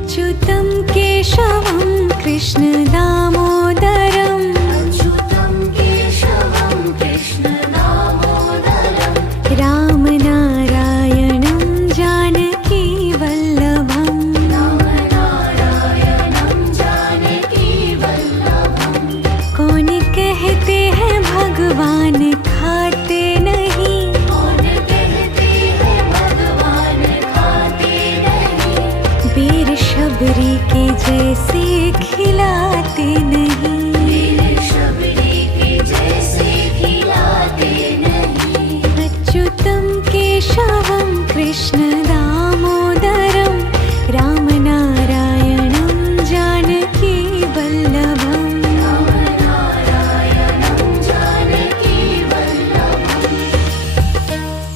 अच्युतं केशवं कृष्ण दामोदरम् अच्युतं केशवं कृष्ण दामोदरं रामनारायणं जानकी वल्लभम् रामनारायणं जानकी वल्लभं कौन कहते हैं भगवान खाते नहीं कौन कहते हैं भगवान खाते नहीं वीर शबरी के जैसे खिलाते नहीं वीर शबरी के जैसे खिलाते नहीं अच्युतं केशवं कृष्ण दामोदरम्